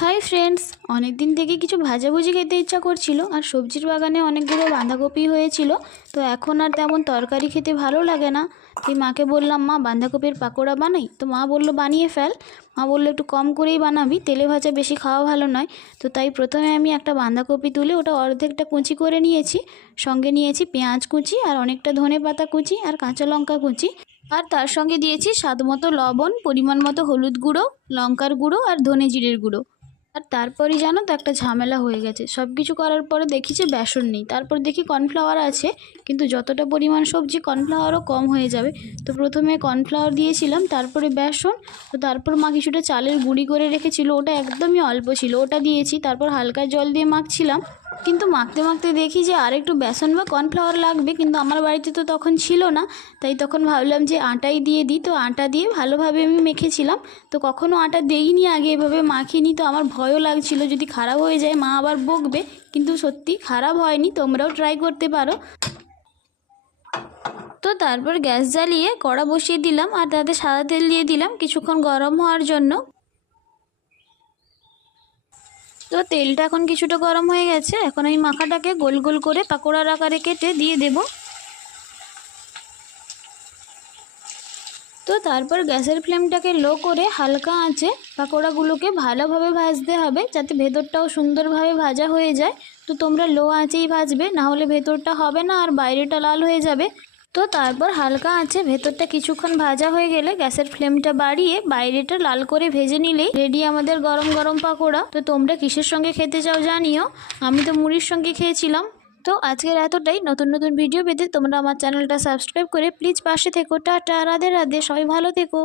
Hi friends, অনেক দিন থেকে কিছু ভাজাভুজি খেতে ইচ্ছা করছিল। আর সবজির বাগানে অনেকগুলো বাঁধাকপি হয়েছিল, তো এখন আর তেমন তরকারি খেতে ভালো লাগে না। তাই মাকে বললাম, মা বাঁধাকপির পাকোড়া বানাই। তো মা বললো বানিয়ে ফেল। মা বললো একটু কম করেই বানাবি, তেলে ভাজা বেশি খাওয়া ভালো নয়। তো তাই প্রথমে আমি একটা বাঁধাকপি তুলে ওটা অর্ধেকটা কুচি করে নিয়েছি। সঙ্গে নিয়েছি পেঁয়াজ কুচি আর অনেকটা ধনেপাতা কুচি আর কাঁচা লঙ্কা কুচি। আর তার সঙ্গে দিয়েছি স্বাদ মতো লবণ, পরিমাণ মতো হলুদ গুঁড়ো, লঙ্কার গুঁড়ো আর ধনে জিরের গুঁড়ো। আর তারপরই জানো তো একটা ঝামেলা হয়ে গেছে। সব কিছু করার পরে দেখি যে বেসন নেই, তারপর দেখি কর্নফ্লাওয়ার আছে, কিন্তু যতটা পরিমাণ সবজি কর্নফ্লাওয়ারও কম হয়ে যাবে। তো প্রথমে কর্নফ্লাওয়ার দিয়েছিলাম, তারপরে বেসন, তো তারপর মা কিছুটা চালের গুঁড়ি করে রেখেছিল, ওটা একদমই অল্প ছিল, ওটা দিয়েছি। তারপর হালকা জল দিয়ে মাখছিলাম, কিন্তু মাখতে মাখতে দেখি যে আর একটু বেসন বা কর্নফ্লাওয়ার লাগবে, কিন্তু আমার বাড়িতে তো তখন ছিল না। তাই তখন ভাবলাম যে আটাই দিয়ে দিই। তো আটা দিয়ে ভালোভাবে আমি মেখেছিলাম। তো কখনও আটা দেইনি আগে, এভাবে মাখিনি। তো আমার ভয়ও লাগছিল যদি খারাপ হয়ে যায় মা আবার বকবে, কিন্তু সত্যি খারাপ হয়নি। তোমরাও ট্রাই করতে পারো। তো তারপর গ্যাস জ্বালিয়ে কড়া বসিয়ে দিলাম আর তাতে সাদা তেল দিয়ে দিলাম কিছুক্ষণ গরম হওয়ার জন্য। তো তেলটা এখন কিছুটা গরম হয়ে গেছে, এখন আমি মাখাটাকে গোল গোল করে পাকোড়ার আকারে কেটে দিয়ে দেব। তো তারপর গ্যাসের ফ্লেমটাকে লো করে হালকা আঁচে পাকোড়াগুলোকে ভালোভাবে ভাজতে হবে, যাতে ভেতরটাও সুন্দরভাবে ভাজা হয়ে যায়। তো তোমরা লো আঁচেই ভাজবে, না হলে ভেতরটা হবে না আর বাইরেটা লাল হয়ে যাবে। তো তারপর হালকা আঁচে ভেতরটা কিছুক্ষণ ভাজা হয়ে গেলে গ্যাসের ফ্লেমটা বাড়িয়ে বাইরেটা লাল করে ভেজে নিলেই রেডি আমাদের গরম গরম পাকোড়া। তো তোমরা কিসের সঙ্গে খেতে চাও জানিও, আমি তো মুড়ির সঙ্গে খেয়েছিলাম। তো আজকের এতটাই। নতুন নতুন ভিডিও পেতে তোমরা আমার চ্যানেলটা সাবস্ক্রাইব করে প্লিজ পাশে থেকো। টাটা, রাধে রাধে, সবাই ভালো থেকো।